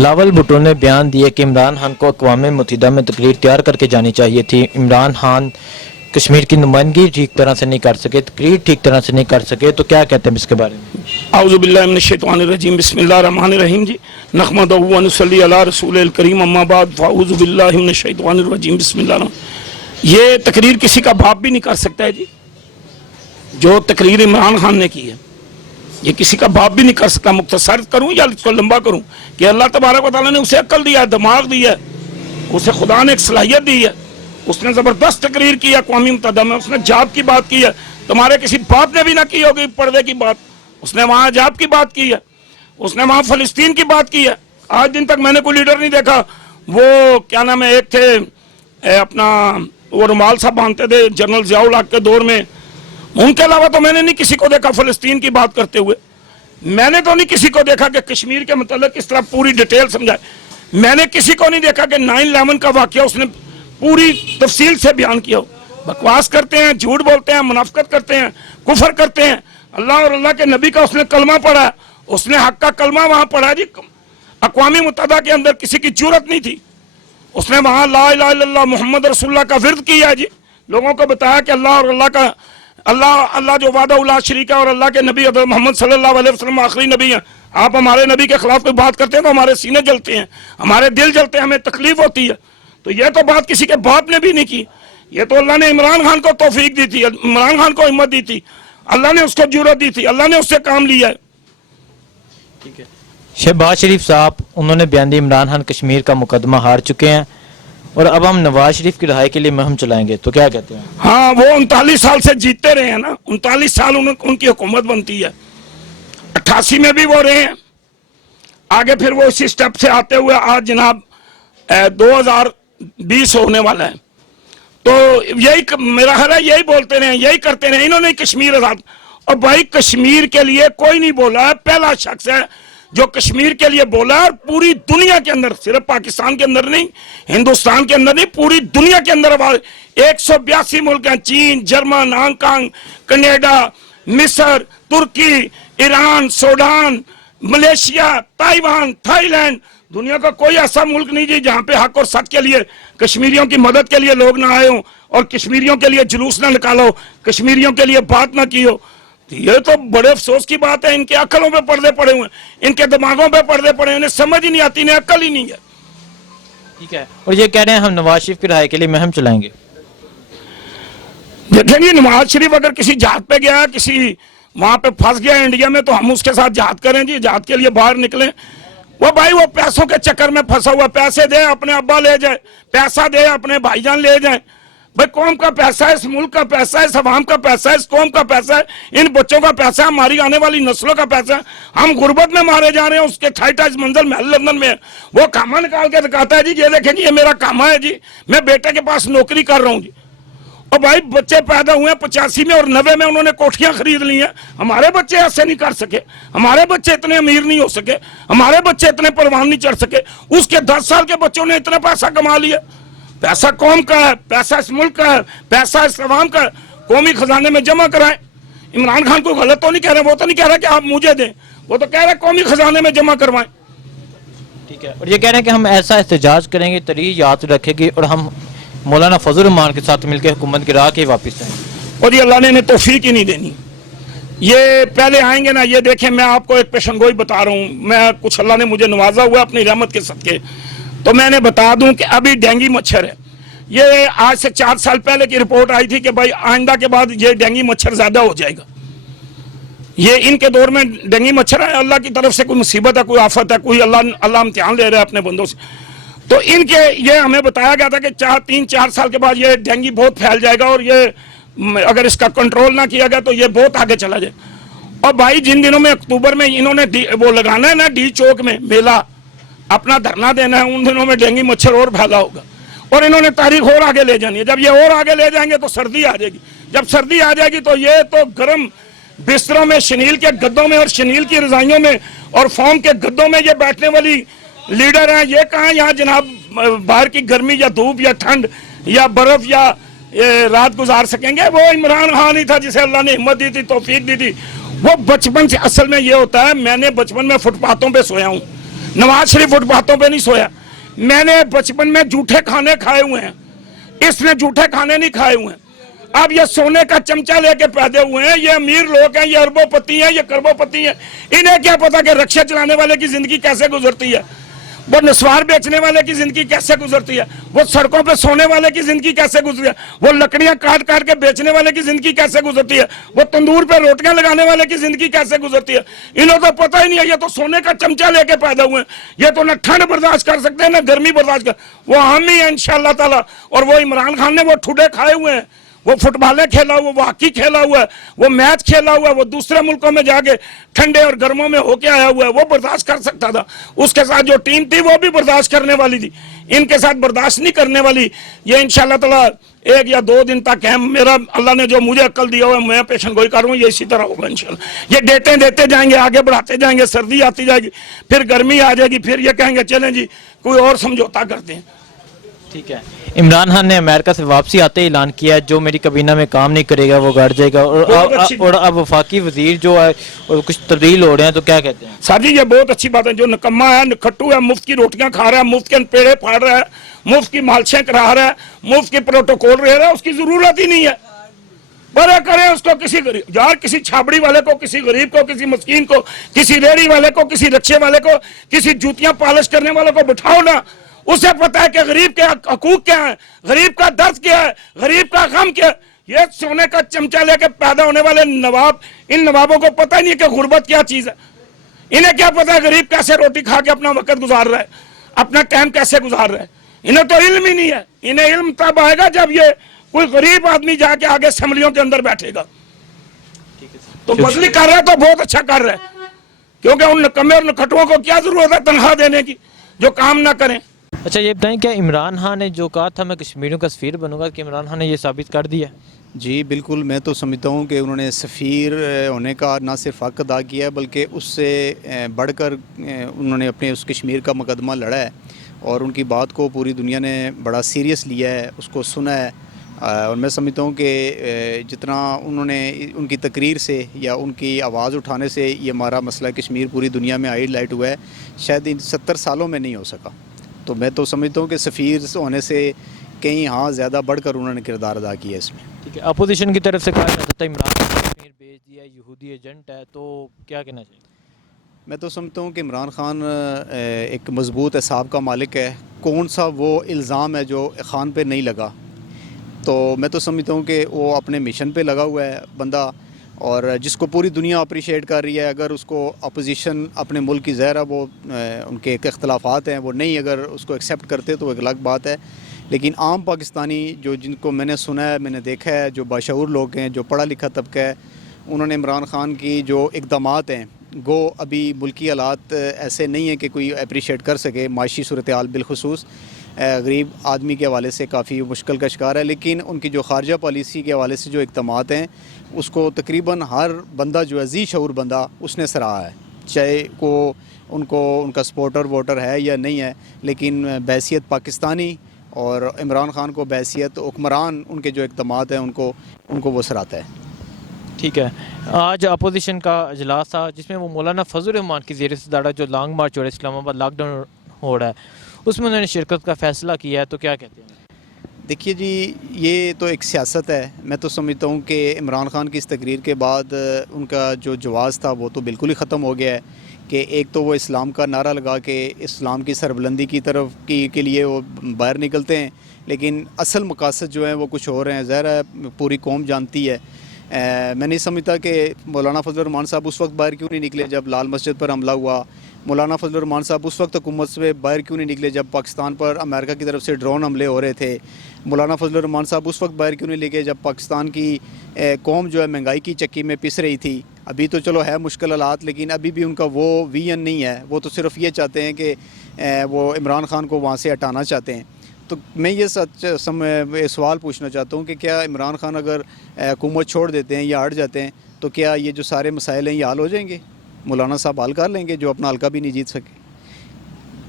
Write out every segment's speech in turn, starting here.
بلاول بھٹو نے بیان دیا کہ عمران خان کو اقوام متحدہ میں تقریر تیار کر کے جانی چاہیے تھی۔ عمران خان کشمیر کی نمائندگی ٹھیک طرح سے نہیں کر سکے، تقریر ٹھیک طرح سے نہیں کر سکے، تو کیا کہتے ہیں اس کے بارے میں؟ اعوذ باللہ من الشیطان الرجیم، بسم اللہ الرحمن الرحیم جی، نحمدہ و نصلی علی رسول الکریم، اما بعد فاعوذ باللہ من الشیطان الرجیم، بسم اللہ الرحمن۔ یہ تقریر کسی کا باپ بھی نہیں کر سکتا ہے جی، جو تقریر عمران خان نے کی ہے یہ کسی کا باپ بھی نہیں کر سکتا۔ مختصر کروں یا اس کو لمبا کروں کہ اللہ تبارک و تعالیٰ نے اسے عقل دیا ہے، دماغ دیا ہے، اسے خدا نے ایک صلاحیت دی ہے، اس نے زبردست تقریر کی ہے اقوام متحدہ میں، اس نے جاب کی بات کی ہے، تمہارے کسی باپ نے بھی نہ کی ہوگی پردے کی بات، اس نے وہاں جاب کی بات کی ہے، اس نے وہاں فلسطین کی بات کی ہے۔ آج دن تک میں نے کوئی لیڈر نہیں دیکھا، وہ کیا نام ہے، ایک تھے اپنا وہ رومال صاحب باندھتے تھے جنرل ضیاء الحق کے دور میں، ان کے علاوہ تو میں نے نہیں کسی کو دیکھا فلسطین کی بات کرتے ہوئے، میں نے تو نہیں کسی کو دیکھا کہ کشمیر کے متعلق اس طرح پوری ڈیٹیل سمجھائے، میں نے کسی کو نہیں دیکھا کہ 9/11 کا واقعہ اس نے پوری تفصیل سے بیان کیا ہو۔ بکواس کرتے ہیں، جھوٹ بولتے ہیں، منافقت کرتے ہیں، کفر کرتے ہیں۔ اللہ اور اللہ کے نبی کا اس نے کلمہ پڑھا ہے، اس نے حق کا کلمہ وہاں پڑھا جی، اقوام متحدہ کے اندر کسی کی جرت نہیں تھی، اس نے وہاں لا الہ الا اللہ محمد رسول اللہ کا ورد کیا ہے جی، لوگوں کو بتایا کہ اللہ اور اللہ کا اللہ جو وعدہ لا شریک ہے اور اللہ کے نبی حضرت محمد صلی اللہ علیہ وسلم آخری نبی ہیں، آپ ہمارے نبی کے خلاف کوئی بات کرتے ہیں تو ہمارے سینے جلتے ہیں، ہمارے دل جلتے ہیں، ہمیں تکلیف ہوتی ہے۔ تو یہ تو بات کسی کے باپ نے بھی نہیں کی، یہ تو اللہ نے عمران خان کو توفیق دی تھی، عمران خان کو ہمت دی تھی، اللہ نے اس کو جرأت دی تھی، اللہ نے اس سے کام لیا ہے۔ ٹھیک ہے، شہباز شریف صاحب انہوں نے بیان دیا عمران خان کشمیر کا مقدمہ ہار چکے ہیں اور اب ہم نواز شریف کی رہائی کے لیے مہم چلائیں گے، تو کیا کہتے ہیں؟ ہاں، وہ 39 سال سے جیتتے رہے ہیں نا، 39 سال ان کی حکومت بنتی ہے، 88 میں بھی وہ رہے ہیں، آگے پھر وہ اسی سٹیپ سے آتے ہوئے آج جناب 2020 ہونے والا ہے، تو یہی میرا خیال ہے یہی بولتے رہے، یہی کرتے رہے، انہوں نے کشمیر آزاد، اور بھائی کشمیر کے لیے کوئی نہیں بولا ہے، پہلا شخص ہے جو کشمیر کے لیے بولا ہے، اور پوری دنیا کے اندر، صرف پاکستان کے اندر نہیں، ہندوستان کے اندر نہیں، پوری دنیا کے اندر 182 ملک ہیں، چین، جرمن، ہانگ کانگ، کینیڈا، مصر، ترکی، Iran, Sudan, Malaysia, Taiwan, Thailand, دنیا کا کوئی ایسا ملک نہیں جی جہاں پہ حق اور سچ کے لیے کشمیریوں کی مدد کے لیے لوگ نہ آئے ہوں اور کشمیریوں کے لیے جلوس نہ نکالا ہو، کشمیریوں کے لیے بات نہ کی ہو۔ یہ تو بڑے افسوس کی بات ہے، ان کے عقلوں پہ پردے پڑے ہوئے ہیں، ان کے دماغوں پہ پردے پڑے ہیں، انہیں سمجھ ہی نہیں آتی، انہیں عقل ہی نہیں ہے۔ ٹھیک ہے، اور یہ کہہ رہے ہیں ہم نواز شریف کی رہائی کے لیے مہم چلائیں گے۔ دیکھیں گے، نواز شریف اگر کسی جہاد پہ گیا، کسی وہاں پہ پھنس گیا انڈیا میں، تو ہم اس کے ساتھ جہاد کریں جی، جہاد کے لیے باہر نکلیں۔ وہ بھائی وہ پیسوں کے چکر میں پھنسا ہوا، پیسے دے اپنے ابا لے جائے، پیسہ دے اپنے بھائی جان لے جائیں، بھائی قوم کا پیسہ ہے، اس ملک کا پیسہ ہے، اس عوام کا پیسہ ہے، اس قوم کا پیسہ ہے، ان بچوں کا پیسہ ہے، ہماری آنے والی نسلوں کا پیسہ ہے، ہم غربت میں مارے جا رہے ہیں، اس کے کھائٹا اس منزل محل لندن میں ہے، وہ کامہ نکال کے دکھاتا ہے جی، یہ دیکھیں جی یہ میرا کامہ ہے جی، میں بیٹے کے پاس نوکری کر رہا ہوں جی، اور بھائی بچے پیدا ہوئے 85 میں اور 90 میں انہوں نے کوٹھیاں خرید لی ہیں، ہمارے بچے ایسے نہیں کر سکے، ہمارے بچے اتنے امیر نہیں ہو سکے، ہمارے بچے اتنے پروان نہیں چڑھ سکے، اس کے 10 سال کے بچوں نے اتنا پیسہ کما لیا۔ پیسہ قوم کا ہے، پیسہ اس ملک کا ہے، پیسہ اس عوام کا ہے، قومی خزانے میں جمع کرائیں۔ عمران خان کو غلط تو نہیں کہہ رہے، وہ تو نہیں کہہ رہا کہ آپ مجھے دیں، وہ تو کہہ رہے قومی خزانے میں جمع کروائیں۔ ٹھیک ہے، اور یہ کہہ رہے ہیں کہ ہم ایسا احتجاج کریں گے، تحریک یاد رکھے گی اور ہم مولانا فضل الرحمان کے ساتھ مل کے حکومت کی راہ کے واپس آئیں گے۔ اور یہ اللہ نے انہیں توفیق ہی نہیں دینی، یہ پہلے آئیں گے نا، یہ دیکھیں میں آپ کو ایک پیشن گوئی بتا رہا ہوں، میں کچھ اللہ نے مجھے نوازا ہوا اپنی رحمت کے صدقے، تو میں نے بتا دوں کہ ابھی ڈینگی مچھر ہے، یہ آج سے 4 سال پہلے کی رپورٹ آئی تھی کہ بھائی آئندہ کے بعد یہ ڈینگی مچھر زیادہ ہو جائے گا، یہ ان کے دور میں ڈینگی مچھر ہے، اللہ کی طرف سے کوئی مصیبت ہے، کوئی آفت ہے، کوئی اللہ امتحان لے رہا ہے اپنے بندوں سے، تو ان کے یہ ہمیں بتایا گیا تھا کہ 3-4 سال کے بعد یہ ڈینگی بہت پھیل جائے گا، اور یہ اگر اس کا کنٹرول نہ کیا گیا تو یہ بہت آگے چلا جائے۔ اور بھائی جن دنوں میں اکتوبر میں انہوں نے وہ لگانا ہے نا ڈی چوک میں میلہ، اپنا دھرنا دینا ہے، ان دنوں میں ڈینگی مچھر اور پھیلا ہوگا، اور انہوں نے تاریخ اور آگے لے جانی ہے، جب یہ اور آگے لے جائیں گے تو سردی آ جائے گی، جب سردی آ جائے گی تو یہ تو گرم بستروں میں، شنیل کے گدوں میں اور شنیل کی رضائیوں میں اور فوم کے گدوں میں یہ بیٹھنے والی لیڈر ہیں، یہ کہاں یہاں جناب باہر کی گرمی یا دھوپ یا ٹھنڈ یا برف یا رات گزار سکیں گے؟ وہ عمران خان ہی تھا جسے اللہ نے ہمت دی تھی، توفیق دی تھی۔ وہ بچپن سے، اصل میں یہ ہوتا ہے، میں نے بچپن میں فٹ پاتھوں پہ سویا ہوں، नवाज शरीफ फुटपाथों पे नहीं सोया। मैंने बचपन में जूठे खाने खाए हुए हैं, इसने जूठे खाने नहीं खाए हुए हैं। अब ये सोने का चमचा लेके पैदा हुए हैं, ये अमीर लोग हैं, ये अरबोपति हैं, ये करोड़पति हैं। इन्हें क्या पता कि रिक्शा चलाने वाले की जिंदगी कैसे गुजरती है, वो नस्वार बेचने वाले की जिंदगी कैसे गुजरती है, वो सड़कों पे सोने वाले की जिंदगी कैसे गुजरती है, वो लकड़ियां काट काट के बेचने वाले की जिंदगी कैसे गुजरती है, वो तंदूर पे रोटियां लगाने वाले की जिंदगी कैसे गुजरती है। इन्हें तो पता ही नहीं है, ये तो सोने का चमचा लेके पैदा हुए हैं। ये तो न ठंड बर्दाश्त कर सकते हैं, न गर्मी बर्दाश्त कर, वो हम ही हैं इंशाअल्लाह ताला। और वो इमरान खान ने वो ठुडे खाए हुए हैं, वो फुटबॉलें खेला हुआ, वो हॉकी खेला हुआ है, वो मैच खेला हुआ है, वो दूसरे मुल्कों में जाके ठंडे और गर्मों में होके आया हुआ है, वो बर्दाश्त कर सकता था। उसके साथ जो टीम थी वो भी बर्दाश्त करने वाली थी, इनके साथ बर्दाश्त नहीं करने वाली। ये इंशाअल्लाह ताला 1 या 2 दिन तक है, मेरा अल्लाह ने जो मुझे अक्ल दिया हुआ है मैं पेशन गोई करूँ, ये इसी तरह होगा इंशाअल्लाह। ये डेटें देते जाएंगे, आगे बढ़ाते जाएंगे, सर्दी आती जाएगी, फिर गर्मी आ जाएगी, फिर ये कहेंगे चलें जी कोई और समझौता करते हैं। ठीक है, इमरान खान ने अमेरिका से वापसी आते ही ऐलान किया है जो मेरी काबीना में काम नहीं करेगा वो गाड़ जाएगा, और अब वफाकी वजीर जो है और कुछ तब्दील हो रहे हैं, तो क्या कहते हैं? सर जी ये बहुत अच्छी बात है। जो नकम्मा है, नखट्टू है, मुफ्त की रोटियां खा रहा है, मुफ्त के पेड़े फाड़ रहा है, मुफ्त की मालशें करा रहा है, मुफ्त की प्रोटोकॉल रह रहा है, उसकी जरूरत ही नहीं है। बड़ा करे उसको, किसी गरीब यार, किसी छाबड़ी वाले को, किसी गरीब को, किसी मस्कीन को, किसी रेहड़ी वाले को, किसी रिक्शे वाले को, किसी जूतियां पॉलिश करने वाले को बिठाओ ना, उसे पता है कि गरीब के हकूक क्या है, गरीब का दर्द क्या है, गरीब का गम क्या है। ये सोने का चमचा लेके पैदा होने वाले नवाब, इन नवाबों को पता ही नहीं कि गुर्बत क्या चीज है। इन्हें क्या पता है गरीब कैसे रोटी खा के अपना वक्त गुजार रहा है, अपना टाइम कैसे गुजार रहा है। इन्हें तो इल्म ही नहीं है। इन्हें इल्म तब आएगा जब ये कोई गरीब आदमी जाके आगे असेंबलियों के अंदर बैठेगा। तो बदली कर रहा है तो बहुत अच्छा कर रहा है, क्योंकि उन नकम्मे और नखटुओं को क्या जरूरत है तनख्वाह देने की जो काम ना करें। अच्छा ये बताएं, क्या इमरान खान ने जो कहा था मैं कश्मीरियों का सफ़ीर बनूंगा, कि इमरान खान ने ये साबित कर दिया? जी बिल्कुल, मैं तो समझता हूँ कि उन्होंने सफ़ीर होने का ना सिर्फ हक़ अदा किया है बल्कि उससे बढ़कर उन्होंने अपने उस कश्मीर का मुकदमा लड़ा है और उनकी बात को पूरी दुनिया ने बड़ा सीरियस लिया है, उसको सुना है। और मैं समझता हूँ कि जितना उन्होंने उनकी तकरीर से या उनकी आवाज़ उठाने से ये हमारा मसला कश्मीर पूरी दुनिया में हाईलाइट हुआ है, शायद इन 70 सालों में नहीं हो सका। तो मैं तो समझता हूँ कि सफ़ीर होने से कहीं हाँ ज़्यादा बढ़कर उन्होंने किरदार अदा किया इसमें। ठीक है, अपोजिशन की तरफ से कहा जाता था इमरान खान कश्मीर भेज दिया, यहूदी एजेंट है, तो क्या कहना चाहिए? मैं तो समझता हूँ कि इमरान खान एक मज़बूत हिसाब का मालिक है। कौन सा वो इल्ज़ाम है जो खान पे नहीं लगा, तो मैं तो समझता हूँ कि वो अपने मिशन पे लगा हुआ है बंदा, और जिसको पूरी दुनिया अप्रिशिएट कर रही है। अगर उसको अपोजिशन अपने मुल्क की ज़ाहिर है वो उनके एक इख्तलाफात हैं, वो नहीं अगर उसको एक्सेप्ट करते तो एक अलग बात है। लेकिन आम पाकिस्तानी जो जिनको मैंने सुना है, मैंने देखा है, जो बाशऊर लोग हैं, जो पढ़ा लिखा तबका है, उन्होंने इमरान खान की जो इक़दामात हैं, गो अभी मुल्की हालात ऐसे नहीं है कि कोई अप्रिशिएट कर सके, माशी सूरत हाल बिलखुसूस गरीब आदमी के हवाले से काफ़ी मुश्किल का शिकार है। लेकिन उनकी जो खारजा पॉलिसी के हवाले से जो इक़दामात हैं उसको तकरीबन हर बंदा जो अज़ीज़ शऊर बंदा उसने सराहा है, चाहे को उनको उनका सपोर्टर वोटर है या नहीं है, लेकिन बैसियत पाकिस्तानी और इमरान खान को बैसियत हुक्मरान उनके जो इक़दामात हैं उनको वो सराहता है। ठीक है, आज अपोजिशन का अजलास था जिसमें वो मौलाना फजल रहमान की ज़ेर सदारत जो लॉन्ग मार्च हो रहा है, इस्लामाबाद लॉकडाउन हो रहा है, उसमें उन्होंने शिरकत का फ़ैसला किया है, तो क्या कहते हैं? देखिए जी, ये तो एक सियासत है। मैं तो समझता हूँ कि इमरान खान की इस तकरीर के बाद उनका जो जवाज़ था वो तो बिल्कुल ही ख़त्म हो गया है कि एक तो वो इस्लाम का नारा लगा के इस्लाम की सरबुलंदी की तरफ के लिए वो बाहर निकलते हैं, लेकिन असल मकासद जो हैं वो कुछ और हैं। ज़ाहिर है पूरी कौम जानती है। मैं नहीं समझता कि मौलाना फजल रहमान साहब उस वक्त बाहर क्यों नहीं निकले जब लाल मस्जिद पर हमला हुआ। मौलाना फजल रहमान साहब उस वक्त हुकूमत से बाहर क्यों नहीं निकले जब पाकिस्तान पर अमेरिका की तरफ से ड्रोन हमले हो रहे थे। मौलाना फजल रहमान साहब उस वक्त बाहर क्यों नहीं निकले जब पाकिस्तान की कौम जो है महंगाई की चक्की में पिस रही थी। अभी तो चलो है मुश्किल हालात, लेकिन अभी भी उनका वो विजन नहीं है। वो तो सिर्फ ये चाहते हैं कि वो इमरान खान को वहाँ से हटाना चाहते हैं। तो मैं ये सवाल पूछना चाहता हूँ कि क्या इमरान खान अगर हुकूमत छोड़ देते हैं या हट जाते हैं तो क्या ये जो सारे मसाइल हैं ये हल हो जाएंगे? मौलाना साहब हल कर लेंगे जो अपना हल्का भी नहीं जीत सके।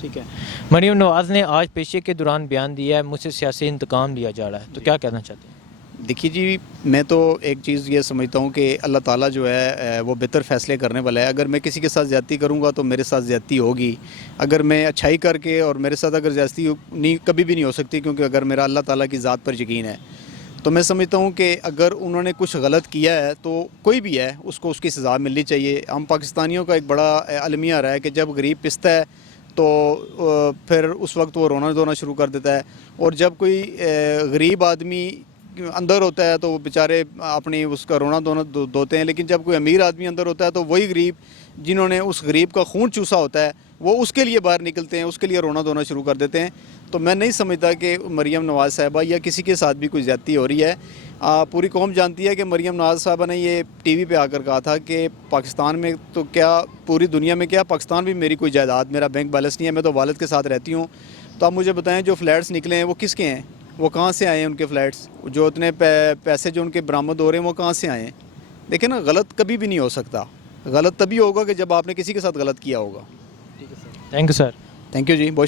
ठीक है, मरीम नवाज़ ने आज पेशी के दौरान बयान दिया है मुझसे सियासी इंतकाम लिया जा रहा है, तो क्या कहना चाहते हैं? देखिए जी, मैं तो एक चीज़ ये समझता हूँ कि अल्लाह ताला जो है वो बेहतर फ़ैसले करने वाला है। अगर मैं किसी के साथ ज़्यादती करूँगा तो मेरे साथ ज़्यादती होगी। अगर मैं अच्छाई करके और मेरे साथ अगर ज़्यादती नहीं कभी भी नहीं हो सकती, क्योंकि अगर मेरा अल्लाह ताला की ज़ात पर यकीन है। तो मैं समझता हूँ कि अगर उन्होंने कुछ गलत किया है तो कोई भी है उसको उसकी सज़ा मिलनी चाहिए। हम पाकिस्तानियों का एक बड़ा अलमिया रहा है कि जब गरीब पिसता है तो फिर उस वक्त वो रोना धोना शुरू कर देता है, और जब कोई गरीब आदमी अंदर होता है तो वो बेचारे अपनी उसका रोना धोना धोते हैं, लेकिन जब कोई अमीर आदमी अंदर होता है तो वही गरीब जिन्होंने उस गरीब का खून चूसा होता है वो उसके लिए बाहर निकलते हैं, उसके लिए रोना धोना शुरू कर देते हैं। तो मैं नहीं समझता कि मरीम नवाज़ साहिबा या किसी के साथ भी कोई ज़्यादती हो रही है। पूरी कौम जानती है कि मरीम नवाज़ साहिबा ने ये टीवी पे आकर कहा था कि पाकिस्तान में तो क्या पूरी दुनिया में क्या पाकिस्तान भी मेरी कोई जायदाद, मेरा बैंक बैलेंस नहीं है, मैं तो वालिद के साथ रहती हूँ। तो आप मुझे बताएं जो फ़्लैट्स निकले हैं वो किसके हैं, वो कहाँ से आए हैं उनके फ़्लैट्स, जो इतने पैसे जो उनके बरामद हो रहे हैं वो कहाँ से आए हैं। देखिए ना, गलत कभी भी नहीं हो सकता। गलत तभी होगा कि जब आपने किसी के साथ गलत किया होगा। Thank you sir. Thank you जी, बहुत